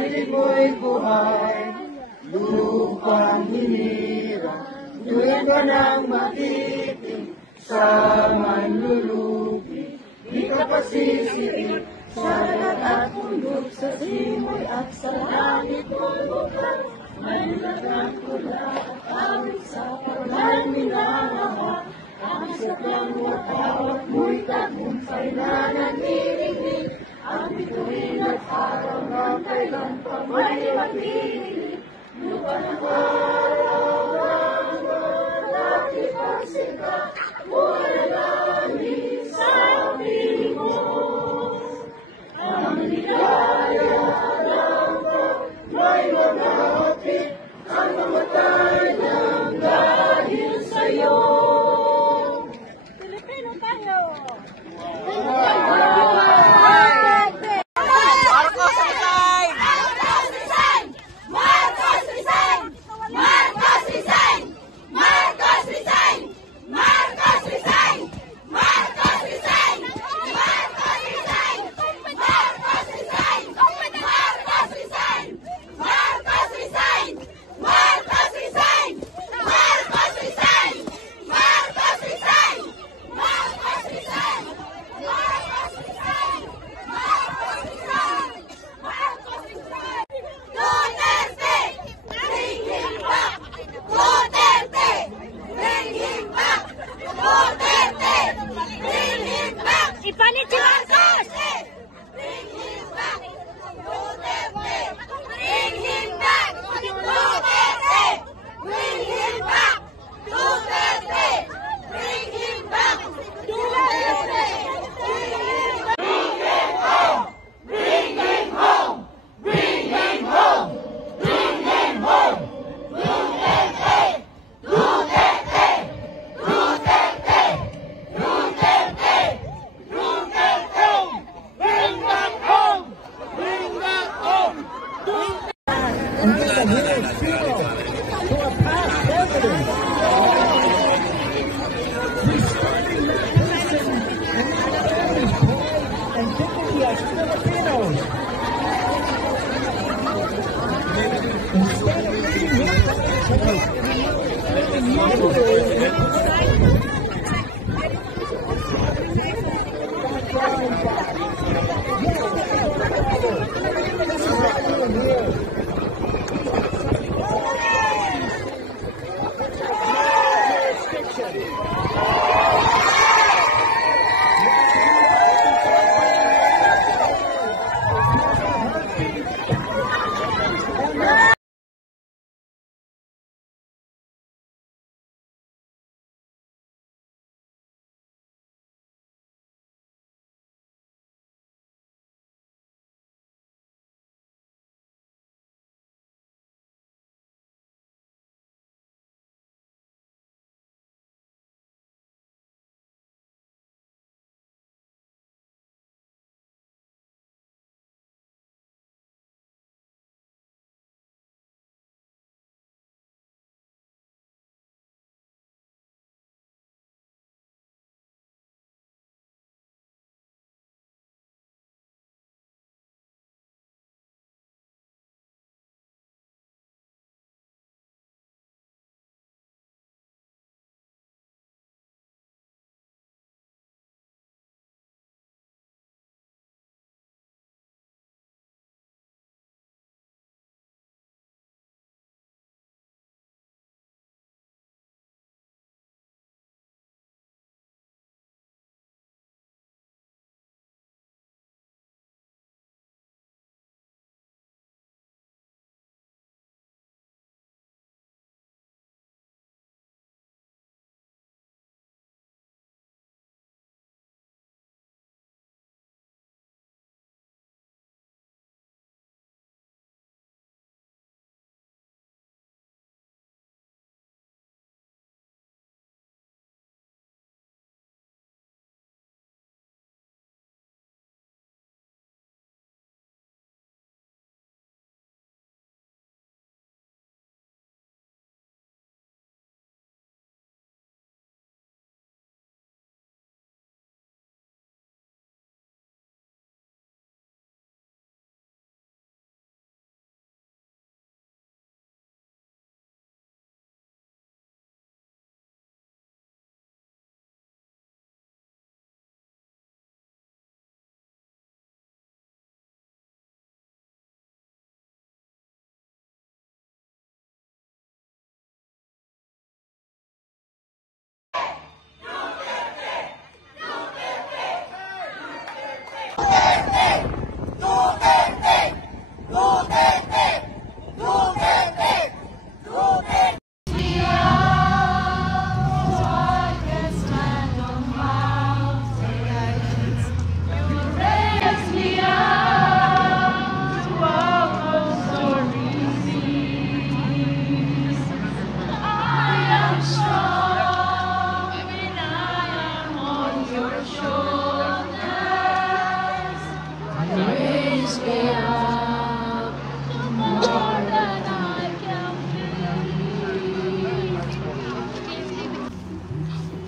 Pag-ibig mo'y buhay, lupang hinirang, luwin ka ng matitig sa manlulubi. Di ka pasisirin sa lahat at tulog, sa simoy at sa langit mo'y bukas. Manilagang pula at awit sa paglan minalahat. Ang saklang watawat mo'y tagumpay na naninilig. Ang bituin at araw ng kailan pa may magdidilig. Lupa ng araw ng malaki pagsikat, wala langit sa piling mo. Ang ligaya ng may mga hapit, ang mamatay ng dahil sa'yo. Pilipino tayo! Marcos resign! Marcos resign! Marcos resign!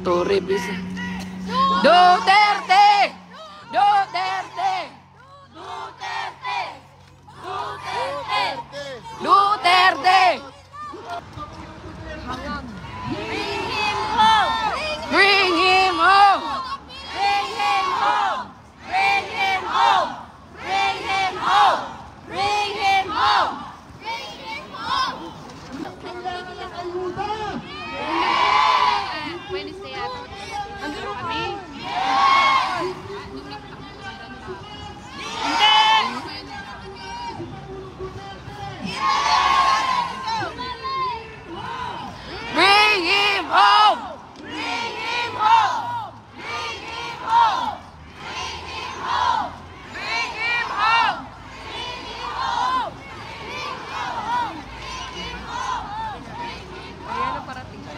Tory Bisa. Duterte! Duterte! Duterte! Duterte! Duterte! Bring him home! Bring him home! Bring him home! Bring him home! Bring him home! Bring him home! Bring him home! Wednesday at kami. Bring him home! Bring him home! Bring him home! Bring him home! Bring him home! Bring him home! Bring him home! Ayan ang parating ka.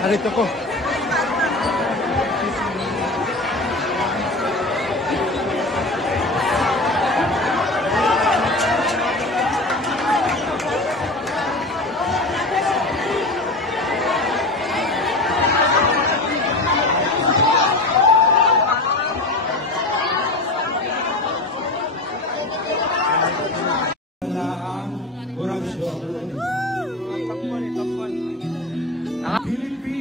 Narito po.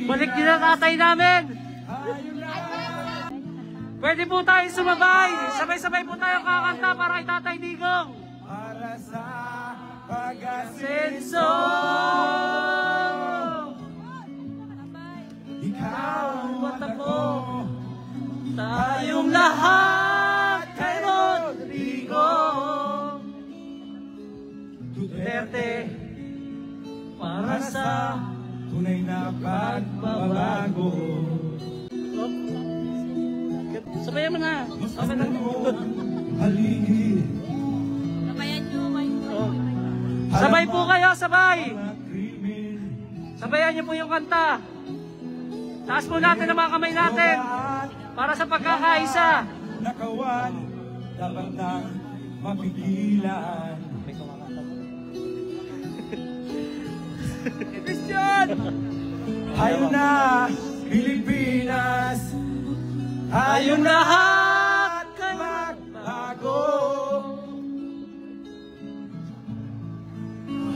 Balik din ang tatay namin! Pwede po tayo sumabay! Sabay-sabay po tayo kakanta para kay Tatay Digong! Para sa pag-asenso, ikaw at ako, tayong lahat kay Rodrigo Duterte, para sa tunay na pagbabago. Sabayan mo na. Sabayan mo. Sabayan nyo. Sabay po kayo, sabay. Sabayan nyo po yung kanta. Taas po natin ang mga kamay natin para sa pagkakaisa. Nakawan, dapat nang mapigilan. Christian! Ayaw na, Pilipinas! Ayaw na lahat kay magbago!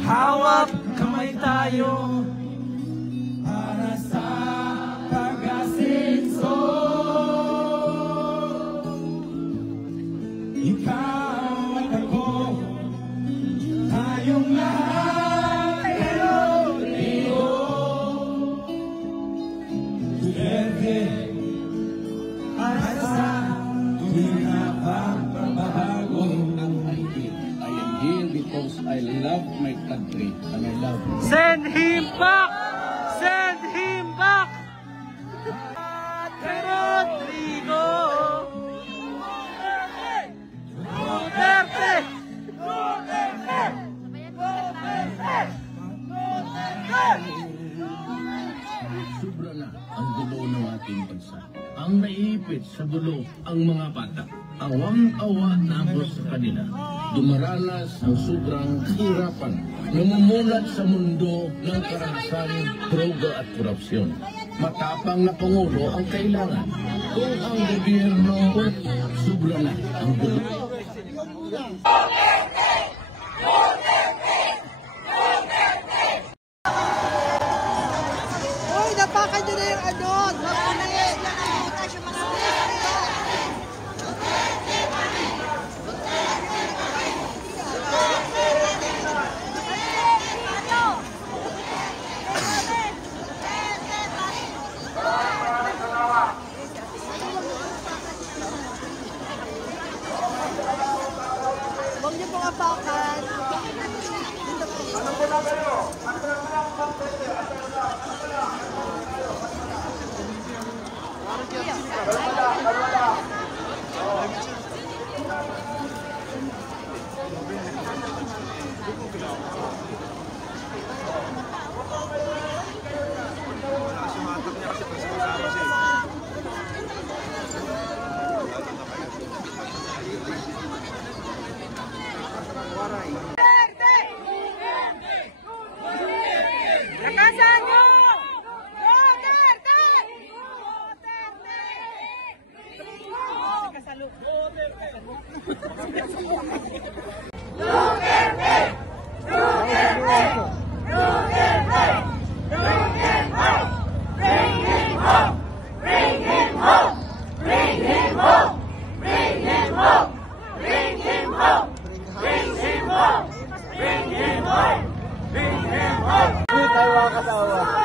Hawak kamay tayo para sa pag-asenso. Ikaw at ako, tayong lahat. I love my country and I love you. Send him back! Send him back! Kay Rodrigo Duterte! Duterte! Sobra na ang gulo ng ating bansa. Ang naiipit sa gulo ang mga bata. awang-awa na ako sa kanila. Dumaranas ng sobrang kahirapan, namumulat sa mundo ng karahasan, droga at korupsyon. Matapang na Pangulo ang kailangan. Kung ang gobyerno, sobra na ang gulo. Uy, napakan nyo na yung ano. Huwag niyo pong apakan. Lakasan nyo! Tayo mga kasawa.